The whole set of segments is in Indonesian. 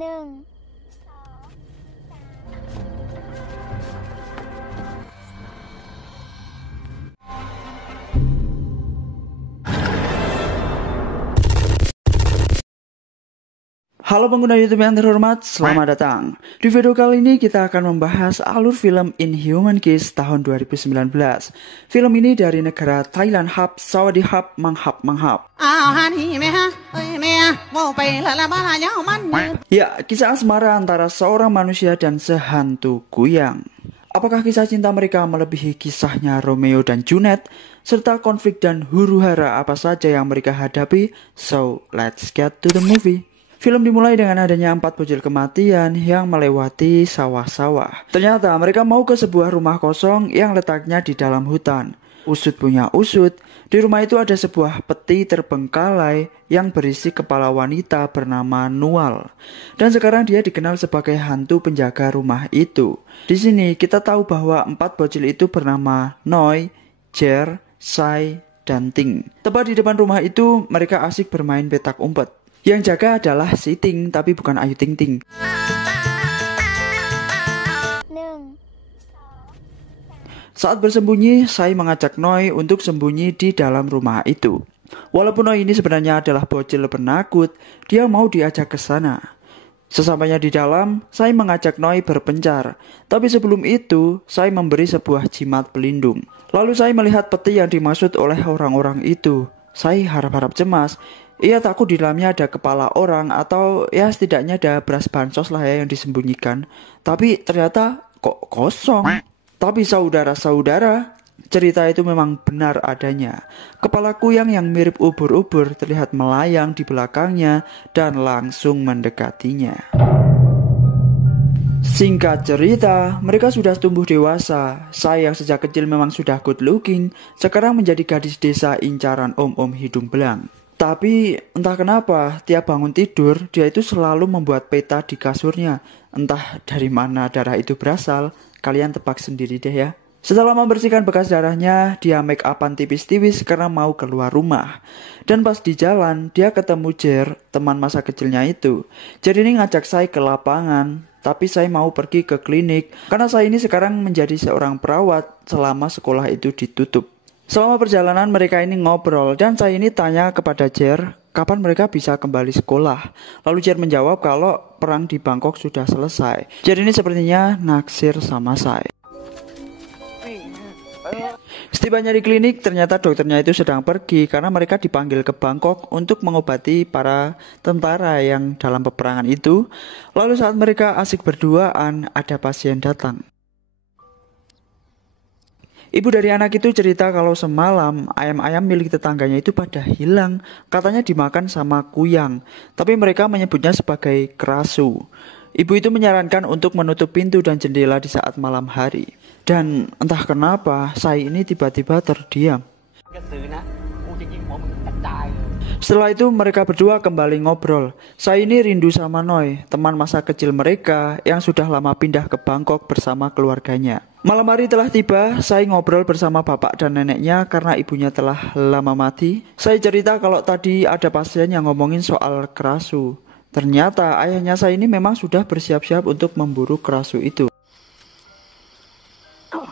หนึ่ง Halo pengguna YouTube yang terhormat, selamat datang. Di video kali ini kita akan membahas alur film Inhuman Kiss tahun 2019. Film ini dari negara Thailand. Hap, Sawadee-hap, Manghap, Manghap. Ya, kisah asmara antara seorang manusia dan sehantu kuyang. Apakah kisah cinta mereka melebihi kisahnya Romeo dan Juliet, serta konflik dan huru-hara apa saja yang mereka hadapi? So, let's get to the movie. Film dimulai dengan adanya 4 bocil kematian yang melewati sawah-sawah. Ternyata mereka mau ke sebuah rumah kosong yang letaknya di dalam hutan. Usut punya usut, di rumah itu ada sebuah peti terbengkalai yang berisi kepala wanita bernama Nual. Dan sekarang dia dikenal sebagai hantu penjaga rumah itu. Di sini kita tahu bahwa 4 bocil itu bernama Noi, Jer, Sai, dan Ting. Tepat di depan rumah itu mereka asik bermain petak umpet. Yang jaga adalah si Ting, tapi bukan Ayu Ting Ting. Saat bersembunyi, Sai mengajak Noi untuk sembunyi di dalam rumah itu. Walaupun Noi ini sebenarnya adalah bocil penakut, dia mau diajak ke sana. Sesampainya di dalam, Sai mengajak Noi berpencar. Tapi sebelum itu, Sai memberi sebuah jimat pelindung. Lalu Sai melihat peti yang dimaksud oleh orang-orang itu. Sai harap-harap cemas. Ia takut di dalamnya ada kepala orang atau ya setidaknya ada beras bansos lah ya yang disembunyikan. Tapi ternyata kok kosong. Tapi saudara-saudara, cerita itu memang benar adanya. Kepala kuyang yang mirip ubur-ubur terlihat melayang di belakangnya dan langsung mendekatinya. Singkat cerita, mereka sudah tumbuh dewasa. Saya yang sejak kecil memang sudah good looking, sekarang menjadi gadis desa incaran om-om hidung belang. Tapi entah kenapa tiap bangun tidur dia itu selalu membuat peta di kasurnya. Entah dari mana darah itu berasal, kalian tebak sendiri deh ya. Setelah membersihkan bekas darahnya, dia make upan tipis-tipis karena mau keluar rumah. Dan pas di jalan, dia ketemu Jer, teman masa kecilnya itu. Jer ini ngajak saya ke lapangan, tapi saya mau pergi ke klinik karena saya ini sekarang menjadi seorang perawat selama sekolah itu ditutup. Selama perjalanan mereka ini ngobrol dan saya ini tanya kepada Jer kapan mereka bisa kembali sekolah. Lalu Jer menjawab kalau perang di Bangkok sudah selesai. Jer ini sepertinya naksir sama saya. Setibanya di klinik, ternyata dokternya itu sedang pergi karena mereka dipanggil ke Bangkok untuk mengobati para tentara yang dalam peperangan itu. Lalu saat mereka asik berduaan, ada pasien datang. Ibu dari anak itu cerita kalau semalam ayam-ayam milik tetangganya itu pada hilang. Katanya dimakan sama kuyang, tapi mereka menyebutnya sebagai kerasu. Ibu itu menyarankan untuk menutup pintu dan jendela di saat malam hari. Dan entah kenapa saya ini tiba-tiba terdiam. Setelah itu mereka berdua kembali ngobrol. Saya ini rindu sama Noi, teman masa kecil mereka yang sudah lama pindah ke Bangkok bersama keluarganya. Malam hari telah tiba, saya ngobrol bersama bapak dan neneknya karena ibunya telah lama mati. Saya cerita kalau tadi ada pasien yang ngomongin soal kerasu. Ternyata ayahnya saya ini memang sudah bersiap-siap untuk memburu kerasu itu.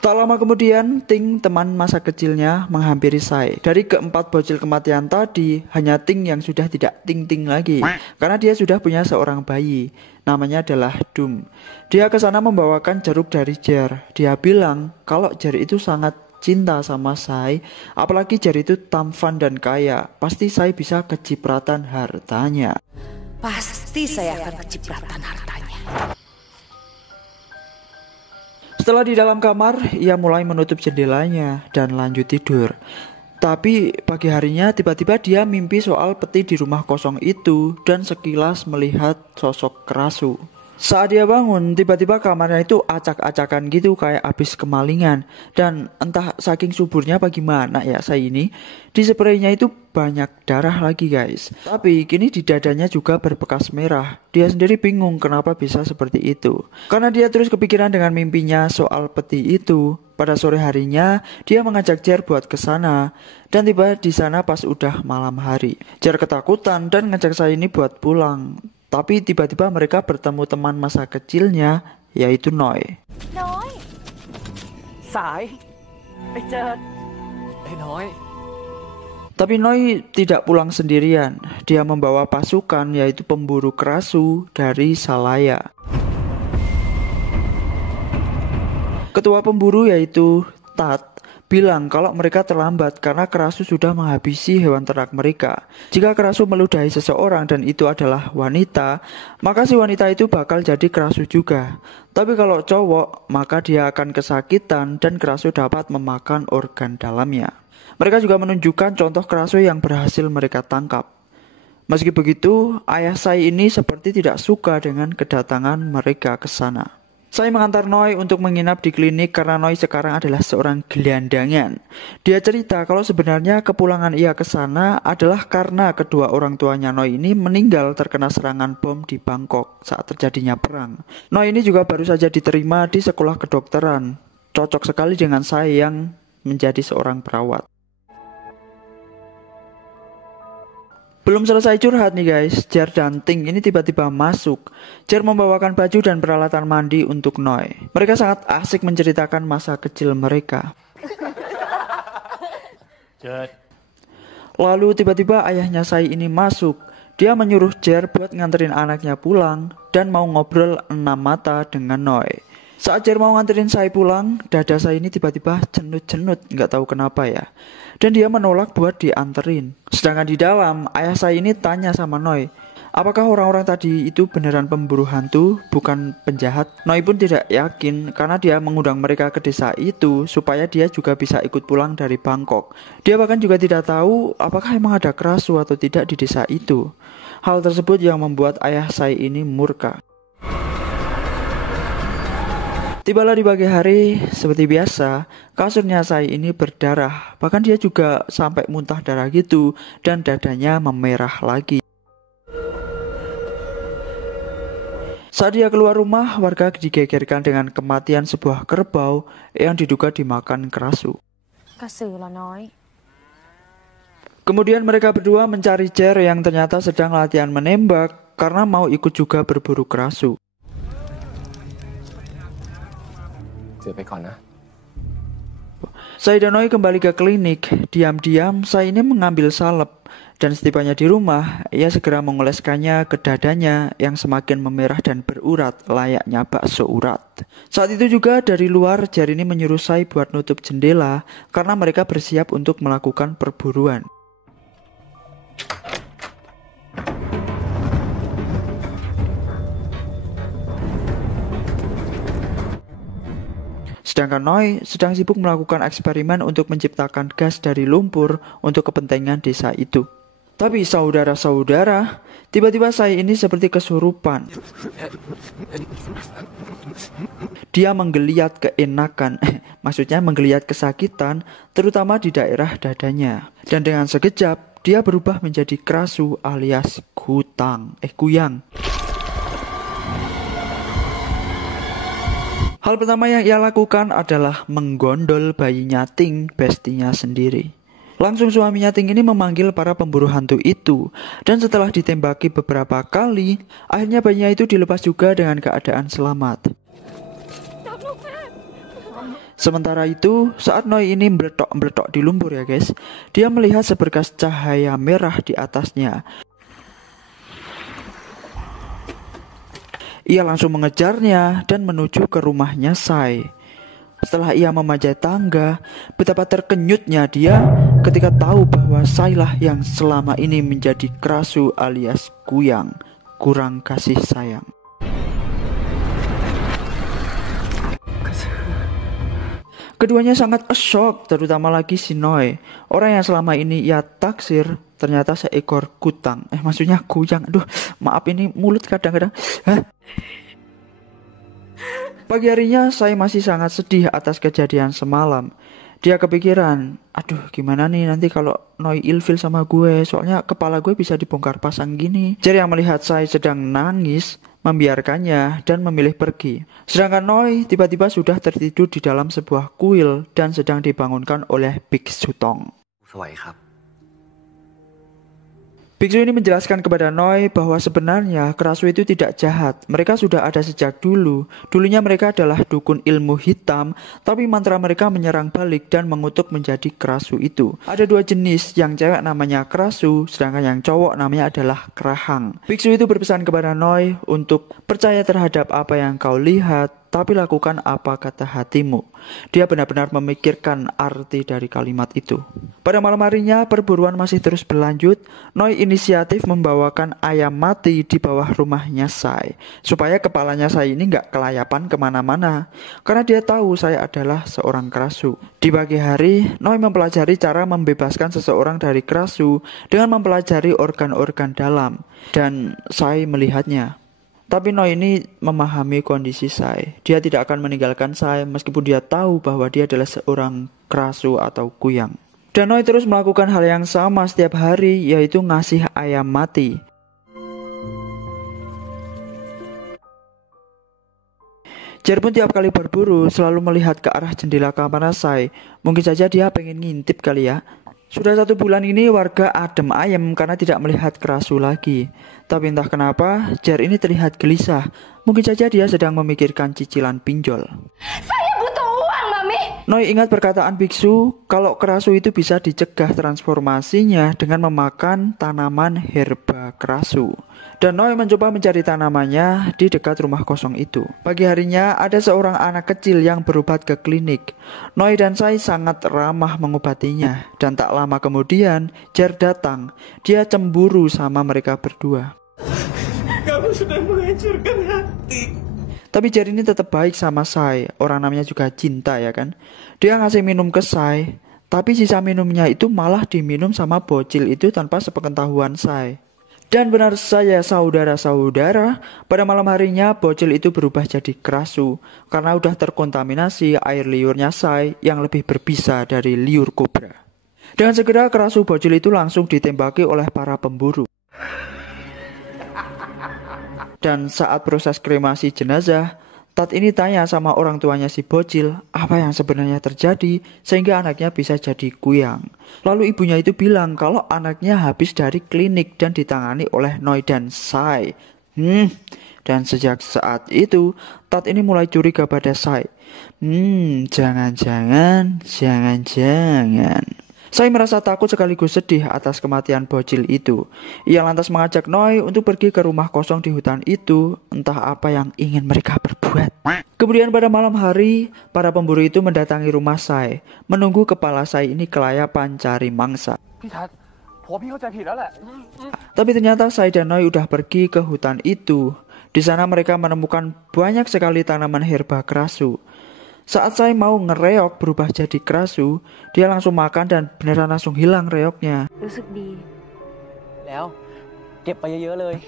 Tak lama kemudian, Ting, teman masa kecilnya, menghampiri saya. Dari keempat bocil kematian tadi, hanya Ting yang sudah tidak ting-ting lagi. Karena dia sudah punya seorang bayi. Namanya adalah Dum. Dia ke sana membawakan jeruk dari Jer. Dia bilang kalau Jer itu sangat cinta sama saya. Apalagi Jer itu tampan dan kaya. Pasti saya bisa kecipratan hartanya. Pasti saya akan kecipratan hartanya. Setelah di dalam kamar, ia mulai menutup jendelanya dan lanjut tidur. Tapi pagi harinya tiba-tiba dia mimpi soal peti di rumah kosong itu dan sekilas melihat sosok kerasu. Saat dia bangun, tiba-tiba kamarnya itu acak-acakan gitu kayak habis kemalingan. Dan entah saking suburnya bagaimana ya saya ini, di spraynya itu banyak darah lagi guys. Tapi kini di dadanya juga berbekas merah. Dia sendiri bingung kenapa bisa seperti itu. Karena dia terus kepikiran dengan mimpinya soal peti itu. Pada sore harinya, dia mengajak Jer buat ke sana. Dan tiba di sana pas udah malam hari. Jer ketakutan dan ngajak saya ini buat pulang. Tapi tiba-tiba mereka bertemu teman masa kecilnya, yaitu Noi. Nói. สายไอ้เจิดไอ้น้อย Tapi Noi tidak pulang sendirian. Dia membawa pasukan, yaitu pemburu kerasu dari Salaya. Ketua pemburu yaitu Tat bilang kalau mereka terlambat karena kerasu sudah menghabisi hewan ternak mereka. Jika kerasu meludahi seseorang dan itu adalah wanita, maka si wanita itu bakal jadi kerasu juga. Tapi kalau cowok, maka dia akan kesakitan dan kerasu dapat memakan organ dalamnya. Mereka juga menunjukkan contoh kerasu yang berhasil mereka tangkap. Meski begitu, ayah Sai ini seperti tidak suka dengan kedatangan mereka ke sana. Sai mengantar Noi untuk menginap di klinik karena Noi sekarang adalah seorang gelandangan. Dia cerita kalau sebenarnya kepulangan ia ke sana adalah karena kedua orang tuanya Noi ini meninggal terkena serangan bom di Bangkok saat terjadinya perang. Noi ini juga baru saja diterima di sekolah kedokteran. Cocok sekali dengan Sai yang menjadi seorang perawat. Belum selesai curhat nih guys, Jer dan Ting ini tiba-tiba masuk. Jer membawakan baju dan peralatan mandi untuk Noi. Mereka sangat asik menceritakan masa kecil mereka. Lalu tiba-tiba ayahnya Sai ini masuk. Dia menyuruh Jer buat nganterin anaknya pulang dan mau ngobrol 6 mata dengan Noi. Saat Jer mau nganterin Sai pulang, dada Sai ini tiba-tiba cenut-cenut, nggak tahu kenapa ya. Dan dia menolak buat dianterin. Sedangkan di dalam, ayah Sai ini tanya sama Noi, apakah orang-orang tadi itu beneran pemburu hantu, bukan penjahat? Noi pun tidak yakin karena dia mengundang mereka ke desa itu supaya dia juga bisa ikut pulang dari Bangkok. Dia bahkan juga tidak tahu apakah emang ada kerasu atau tidak di desa itu. Hal tersebut yang membuat ayah Sai ini murka. Tibalah di pagi hari, seperti biasa, kasurnya Sai ini berdarah. Bahkan dia juga sampai muntah darah gitu, dan dadanya memerah lagi. Saat dia keluar rumah, warga digegerkan dengan kematian sebuah kerbau yang diduga dimakan kerasu. กระสือเหรอน้อย Kemudian mereka berdua mencari Jer yang ternyata sedang latihan menembak karena mau ikut juga berburu kerasu. เจอไปก่อนนะ Sai dan Noi kembali ke klinik. Diam-diam Sai ini mengambil salep. Dan setibanya di rumah, ia segera mengoleskannya ke dadanya yang semakin memerah dan berurat layaknya bakso urat. Saat itu juga dari luar Jer ini menyuruh Sai buat nutup jendela karena mereka bersiap untuk melakukan perburuan. Sedangkan Noi sedang sibuk melakukan eksperimen untuk menciptakan gas dari lumpur untuk kepentingan desa itu. Tapi saudara-saudara, tiba-tiba Sai ini seperti kesurupan. Dia menggeliat keenakan, maksudnya menggeliat kesakitan, terutama di daerah dadanya. Dan dengan sekejap, dia berubah menjadi kerasu alias kuyang. Hal pertama yang ia lakukan adalah menggondol bayinya Ting, bestinya sendiri. Langsung suaminya Ting ini memanggil para pemburu hantu itu, dan setelah ditembaki beberapa kali, akhirnya bayinya itu dilepas juga dengan keadaan selamat. Sementara itu, saat Noi ini meletok-meletok di lumpur ya guys, dia melihat seberkas cahaya merah di atasnya. Ia langsung mengejarnya dan menuju ke rumahnya Sai. Setelah ia memanjat tangga, betapa terkenyutnya dia ketika tahu bahwa Sai lah yang selama ini menjadi kerasu alias kuyang, kurang kasih sayang. Keduanya sangat shock, terutama lagi si Noi. Orang yang selama ini ia taksir ternyata seekor kutang. Maksudnya kuyang. Aduh, maaf ini mulut kadang-kadang. Pagi harinya saya masih sangat sedih atas kejadian semalam. Dia kepikiran, aduh gimana nih nanti kalau Noi ilfil sama gue, soalnya kepala gue bisa dibongkar pasang gini. Jer yang melihat saya sedang nangis, membiarkannya dan memilih pergi. Sedangkan Noi tiba-tiba sudah tertidur di dalam sebuah kuil dan sedang dibangunkan oleh Biksu Tong. Biksu ini menjelaskan kepada Noi bahwa sebenarnya kerasu itu tidak jahat. Mereka sudah ada sejak dulu. Dulunya mereka adalah dukun ilmu hitam, tapi mantra mereka menyerang balik dan mengutuk menjadi kerasu itu. Ada dua jenis, yang cewek namanya kerasu, sedangkan yang cowok namanya adalah kerahang. Biksu itu berpesan kepada Noi untuk percaya terhadap apa yang kau lihat, tapi lakukan apa kata hatimu. Dia benar-benar memikirkan arti dari kalimat itu. Pada malam harinya, perburuan masih terus berlanjut. Noi inisiatif membawakan ayam mati di bawah rumahnya Sai, supaya kepalanya Sai ini nggak kelayapan kemana-mana, karena dia tahu Sai adalah seorang kerasu. Di pagi hari, Noi mempelajari cara membebaskan seseorang dari kerasu dengan mempelajari organ-organ dalam, dan Sai melihatnya. Tapi Noi ini memahami kondisi Sai. Dia tidak akan meninggalkan Sai meskipun dia tahu bahwa dia adalah seorang kerasu atau kuyang. Dan Noi terus melakukan hal yang sama setiap hari, yaitu ngasih ayam mati. Jer pun tiap kali berburu selalu melihat ke arah jendela kamar Sai. Mungkin saja dia pengen ngintip kali ya. Sudah 1 bulan ini warga adem ayem karena tidak melihat kerasu lagi. Tapi entah kenapa, Jer ini terlihat gelisah. Mungkin saja dia sedang memikirkan cicilan pinjol. Saya butuh uang, Mami. Noi ingat perkataan biksu kalau kerasu itu bisa dicegah transformasinya dengan memakan tanaman herba kerasu. Dan Noi mencoba mencari tanamannya di dekat rumah kosong itu. Pagi harinya ada seorang anak kecil yang berobat ke klinik. Noi dan Sai sangat ramah mengobatinya. Dan tak lama kemudian Jer datang. Dia cemburu sama mereka berdua. Kamu sudah menghancurkan hati. Tapi Jer ini tetap baik sama Sai. Orang namanya juga cinta ya kan. Dia ngasih minum ke Sai. Tapi sisa minumnya itu malah diminum sama bocil itu tanpa sepengetahuan Sai. Dan benar saja saudara-saudara, pada malam harinya bocil itu berubah jadi kerasu karena udah terkontaminasi air liurnya Sai yang lebih berbisa dari liur kobra. Dengan segera kerasu bocil itu langsung ditembaki oleh para pemburu. Dan saat proses kremasi jenazah, Tat ini tanya sama orang tuanya si bocil apa yang sebenarnya terjadi sehingga anaknya bisa jadi kuyang. Lalu ibunya itu bilang kalau anaknya habis dari klinik dan ditangani oleh Noi dan Sai. Dan sejak saat itu Tat ini mulai curiga pada Sai. Jangan-jangan. Sai merasa takut sekaligus sedih atas kematian bocil itu. Ia lantas mengajak Noi untuk pergi ke rumah kosong di hutan itu, entah apa yang ingin mereka perbuat. Kemudian pada malam hari, para pemburu itu mendatangi rumah Sai, menunggu kepala Sai ini kelayapan cari mangsa. Tapi ternyata Sai dan Noi udah pergi ke hutan itu. Di sana mereka menemukan banyak sekali tanaman herba kerasu. Saat Sai mau ngereok berubah jadi kerasu, dia langsung makan dan beneran langsung hilang reoknya.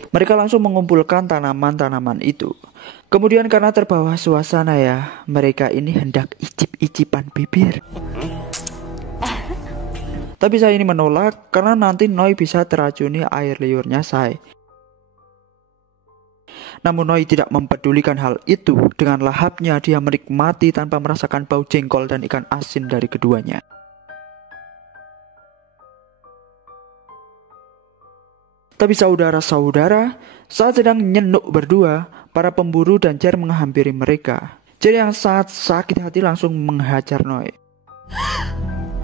Mereka langsung mengumpulkan tanaman-tanaman itu. Kemudian karena terbawa suasana ya, mereka ini hendak icip-icipan bibir. Tapi Sai ini menolak karena nanti Noi bisa teracuni air liurnya Sai. Namun Noi tidak mempedulikan hal itu. Dengan lahapnya dia menikmati tanpa merasakan bau jengkol dan ikan asin dari keduanya. Tapi saudara-saudara, saat sedang nyenuk berdua, para pemburu dan Jer menghampiri mereka. Jer yang sangat sakit hati langsung menghajar Noi.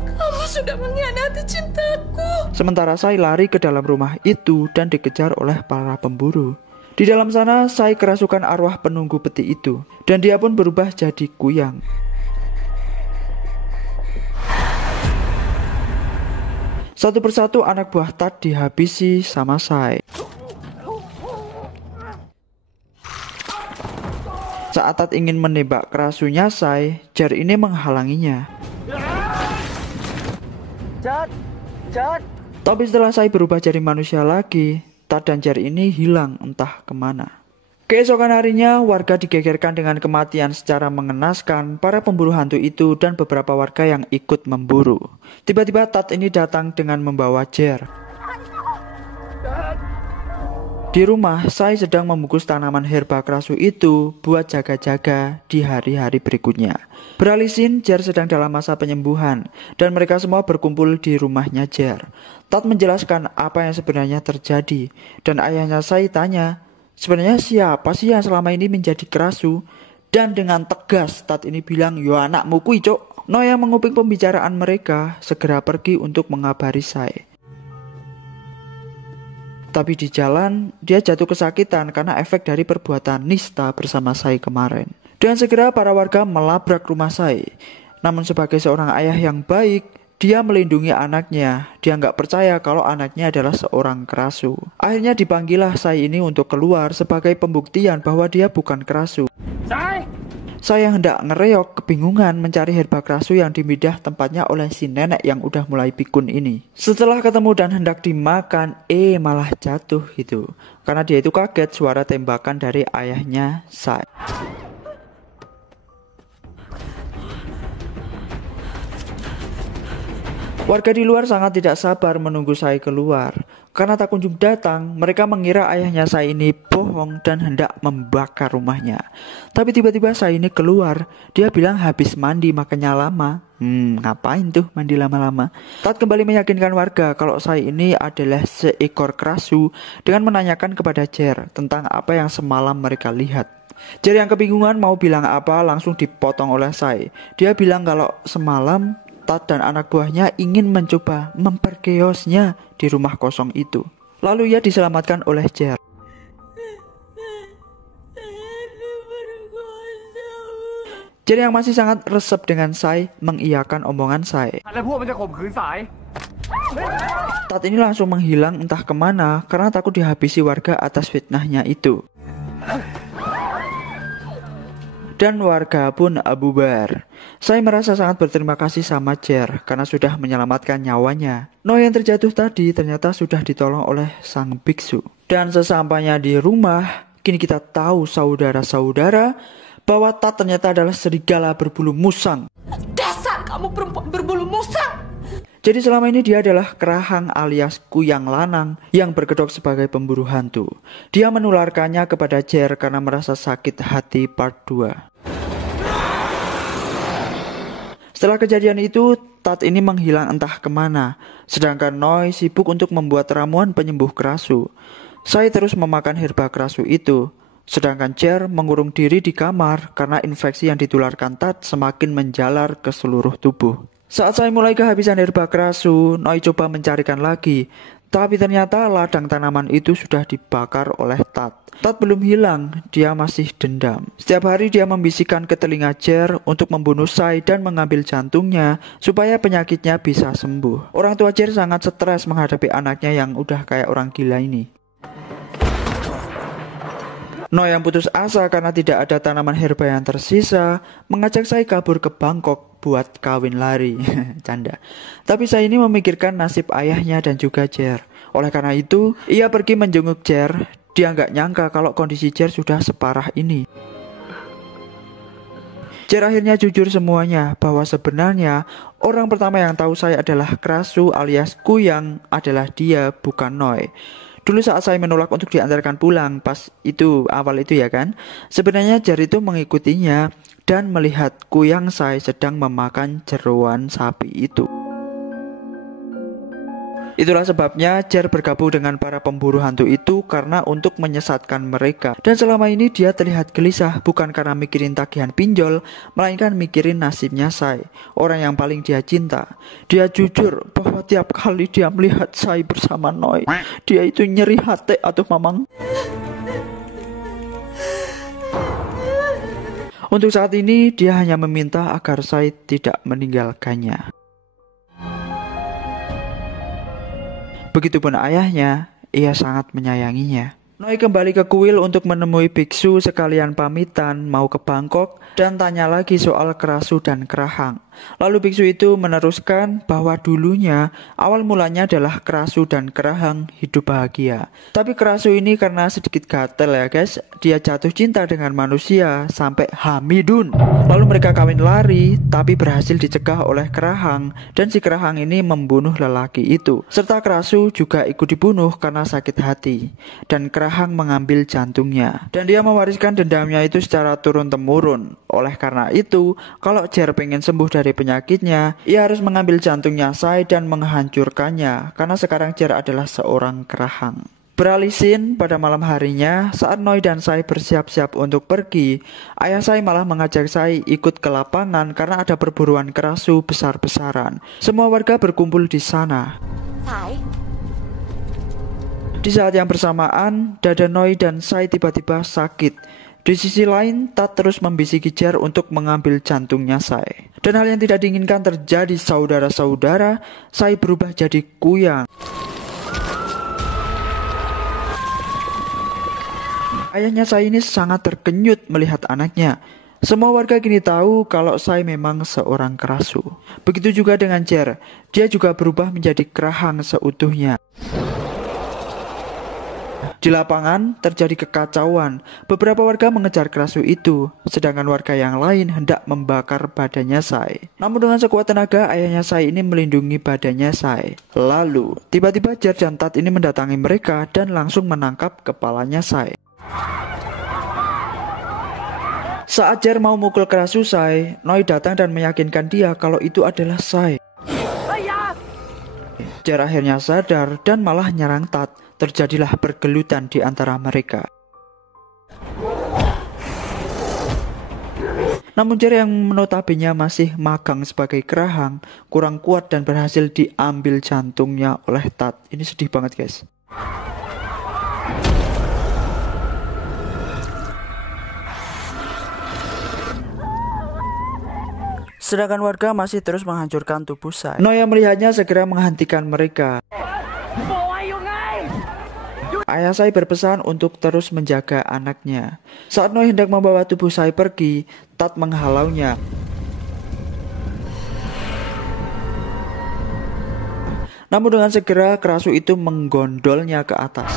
Kamu sudah mengkhianati cintaku. Sementara Sai lari ke dalam rumah itu dan dikejar oleh para pemburu. Di dalam sana Sai kerasukan arwah penunggu peti itu, dan dia pun berubah jadi kuyang. Satu persatu anak buah Tat dihabisi sama Sai. Saat Tat ingin menembak kerasunya Sai, Jer ini menghalanginya. Tapi setelah Sai berubah jadi manusia lagi, Tat dan Jer ini hilang entah kemana. Keesokan harinya, warga digegerkan dengan kematian secara mengenaskan para pemburu hantu itu dan beberapa warga yang ikut memburu. Tiba-tiba Tat ini datang dengan membawa Jer. Di rumah, saya sedang membungkus tanaman herba kerasu itu buat jaga-jaga di hari-hari berikutnya. Beralisin, Jer sedang dalam masa penyembuhan dan mereka semua berkumpul di rumahnya Jer. Tat menjelaskan apa yang sebenarnya terjadi dan ayahnya saya tanya, sebenarnya siapa sih yang selama ini menjadi kerasu? Dan dengan tegas Tat ini bilang, yo anakmu kui cok. No yang menguping pembicaraan mereka segera pergi untuk mengabari saya. Tapi di jalan, dia jatuh kesakitan karena efek dari perbuatan nista bersama saya kemarin. Dan segera para warga melabrak rumah saya. Namun sebagai seorang ayah yang baik, dia melindungi anaknya. Dia nggak percaya kalau anaknya adalah seorang kerasu. Akhirnya dipanggillah saya ini untuk keluar sebagai pembuktian bahwa dia bukan kerasu. Saya hendak ngereok kebingungan mencari herba kerasu yang dimidah tempatnya oleh si nenek yang udah mulai pikun ini. Setelah ketemu dan hendak dimakan, malah jatuh gitu. Karena dia itu kaget suara tembakan dari ayahnya saya. Warga di luar sangat tidak sabar menunggu saya keluar. Karena tak kunjung datang, mereka mengira ayahnya saya ini bohong dan hendak membakar rumahnya. Tapi tiba-tiba saya ini keluar. Dia bilang habis mandi makanya lama. Ngapain tuh mandi lama-lama? Tat kembali meyakinkan warga kalau saya ini adalah seekor kerasu dengan menanyakan kepada Jer tentang apa yang semalam mereka lihat. Jer yang kebingungan mau bilang apa langsung dipotong oleh saya. Dia bilang kalau semalam Tat dan anak buahnya ingin mencoba memperkeosnya di rumah kosong itu. Lalu ia diselamatkan oleh Jer. Jer yang masih sangat resep dengan saya mengiyakan omongan saya. Tat ini langsung menghilang entah kemana karena takut dihabisi warga atas fitnahnya itu. Dan warga pun bubar. Saya merasa sangat berterima kasih sama Jer karena sudah menyelamatkan nyawanya. No yang terjatuh tadi ternyata sudah ditolong oleh sang biksu. Dan sesampainya di rumah, kini kita tahu saudara-saudara bahwa Tat ternyata adalah serigala berbulu musang. Dasar kamu perempuan berbulu musang! Jadi selama ini dia adalah kerahang alias kuyang lanang yang berkedok sebagai pemburu hantu. Dia menularkannya kepada Jer karena merasa sakit hati part 2. Setelah kejadian itu, Tat ini menghilang entah kemana, sedangkan Noi sibuk untuk membuat ramuan penyembuh kerasu. Saya terus memakan herba kerasu itu, sedangkan Jer mengurung diri di kamar karena infeksi yang ditularkan Tat semakin menjalar ke seluruh tubuh. Saat saya mulai kehabisan herba kerasu, Noi coba mencarikan lagi. Tapi ternyata ladang tanaman itu sudah dibakar oleh Tat. Tat belum hilang, dia masih dendam. Setiap hari dia membisikkan ke telinga Jer untuk membunuh Sai dan mengambil jantungnya supaya penyakitnya bisa sembuh. Orang tua Jer sangat stres menghadapi anaknya yang udah kayak orang gila ini. No yang putus asa karena tidak ada tanaman herba yang tersisa, mengajak saya kabur ke Bangkok buat kawin lari. Canda. Tapi saya ini memikirkan nasib ayahnya dan juga Jer. Oleh karena itu, ia pergi menjenguk Jer. Dia nggak nyangka kalau kondisi Jer sudah separah ini. Jer akhirnya jujur semuanya bahwa sebenarnya orang pertama yang tahu saya adalah kerasu alias kuyang adalah dia, bukan Noi. Dulu saat saya menolak untuk diantarkan pulang, pas itu awal itu ya kan, sebenarnya Jer itu mengikutinya dan melihat kuyang saya sedang memakan jeroan sapi itu. Itulah sebabnya Jer bergabung dengan para pemburu hantu itu karena untuk menyesatkan mereka. Dan selama ini dia terlihat gelisah bukan karena mikirin tagihan pinjol, melainkan mikirin nasibnya Sai, orang yang paling dia cinta. Dia jujur bahwa tiap kali dia melihat Sai bersama Noi, dia itu nyeri hati atau mamang. Untuk saat ini dia hanya meminta agar Sai tidak meninggalkannya. Begitupun ayahnya, ia sangat menyayanginya. Noi kembali ke kuil untuk menemui biksu sekalian pamitan mau ke Bangkok dan tanya lagi soal kerasu dan kerahang. Lalu biksu itu meneruskan bahwa dulunya awal mulanya adalah kerasu dan kerahang hidup bahagia. Tapi kerasu ini karena sedikit gatel ya guys, dia jatuh cinta dengan manusia sampai hamidun. Lalu mereka kawin lari tapi berhasil dicegah oleh kerahang dan si kerahang ini membunuh lelaki itu. Serta kerasu juga ikut dibunuh karena sakit hati. Dan kerahang kerahang mengambil jantungnya. Dan dia mewariskan dendamnya itu secara turun-temurun. Oleh karena itu, kalau Jer pengen sembuh dari penyakitnya, ia harus mengambil jantungnya Sai dan menghancurkannya, karena sekarang Jer adalah seorang kerahang. Beralih scene pada malam harinya, saat Noi dan Sai bersiap-siap untuk pergi, ayah Sai malah mengajak Sai ikut ke lapangan karena ada perburuan kerasu besar-besaran. Semua warga berkumpul di sana. Sai, Di saat yang bersamaan, dada Noi dan Sai tiba-tiba sakit. Di sisi lain, Tat terus membisiki Jer untuk mengambil jantungnya Sai. Dan hal yang tidak diinginkan terjadi, saudara-saudara, Sai berubah jadi kuyang. Ayahnya Sai ini sangat terkenyut melihat anaknya. Semua warga kini tahu kalau Sai memang seorang kerasu. Begitu juga dengan Jer, dia juga berubah menjadi kerahang seutuhnya. Di lapangan terjadi kekacauan. Beberapa warga mengejar kerasu itu, sedangkan warga yang lain hendak membakar badannya Sai. Namun dengan sekuat tenaga, ayahnya Sai ini melindungi badannya Sai. Lalu, tiba-tiba Jer dan Tat ini mendatangi mereka dan langsung menangkap kepalanya Sai. Saat Jer mau mukul kerasu Sai, Noi datang dan meyakinkan dia kalau itu adalah Sai. Jer akhirnya sadar dan malah nyerang Tat. Terjadilah pergelutan di antara mereka. Namun Jer yang notabene masih magang sebagai kerahang kurang kuat dan berhasil diambil jantungnya oleh Tat. Ini sedih banget guys. Sedangkan warga masih terus menghancurkan tubuh Sai. Noi yang melihatnya segera menghentikan mereka. Ayah Sai berpesan untuk terus menjaga anaknya. Saat Noi hendak membawa tubuh Sai pergi, Tat menghalaunya. Namun dengan segera kerasu itu menggondolnya ke atas.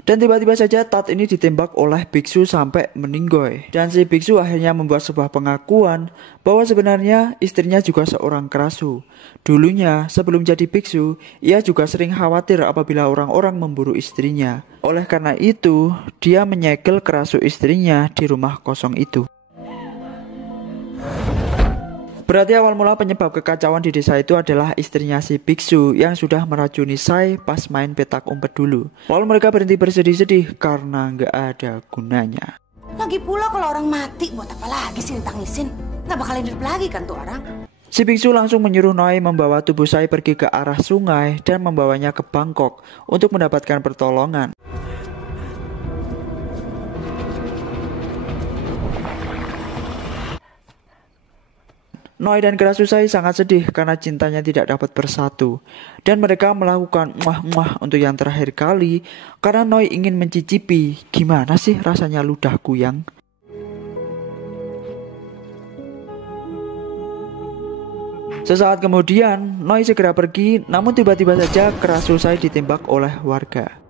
Dan tiba-tiba saja Tat ini ditembak oleh biksu sampai meninggoy. Dan si biksu akhirnya membuat sebuah pengakuan bahwa sebenarnya istrinya juga seorang kerasu. Dulunya sebelum jadi biksu, ia juga sering khawatir apabila orang-orang memburu istrinya. Oleh karena itu, dia menyegel kerasu istrinya di rumah kosong itu. Berarti awal mula penyebab kekacauan di desa itu adalah istrinya si biksu yang sudah meracuni Sai pas main petak umpet dulu. Lalu mereka berhenti bersedih-sedih karena nggak ada gunanya. lagi pula kalau orang mati buat apa lagi sih ditangisin? Nggak bakal hidup lagi kan tuh orang? Si biksu langsung menyuruh Noi membawa tubuh Sai pergi ke arah sungai dan membawanya ke Bangkok untuk mendapatkan pertolongan. Noi dan kerasu Sai sangat sedih karena cintanya tidak dapat bersatu. Dan mereka melakukan muah-muah untuk yang terakhir kali karena Noi ingin mencicipi gimana sih rasanya ludah kuyang. Sesaat kemudian, Noi segera pergi, namun tiba-tiba saja kerasu Sai ditembak oleh warga.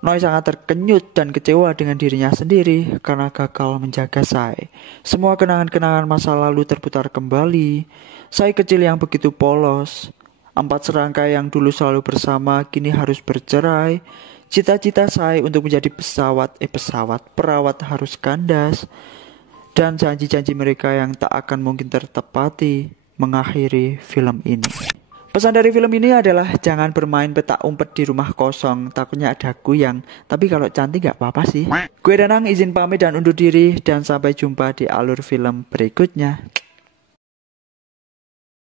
Noi sangat terkenyut dan kecewa dengan dirinya sendiri karena gagal menjaga Sai. Semua kenangan-kenangan masa lalu terputar kembali. Sai kecil yang begitu polos. 4 serangkai yang dulu selalu bersama kini harus bercerai. Cita-cita Sai untuk menjadi perawat harus kandas. Dan janji-janji mereka yang tak akan mungkin tertepati mengakhiri film ini. Pesan dari film ini adalah jangan bermain petak umpet di rumah kosong, takutnya ada kuyang. Tapi kalau cantik gak apa-apa sih. Gue Danang izin pamit dan undur diri, dan sampai jumpa di alur film berikutnya.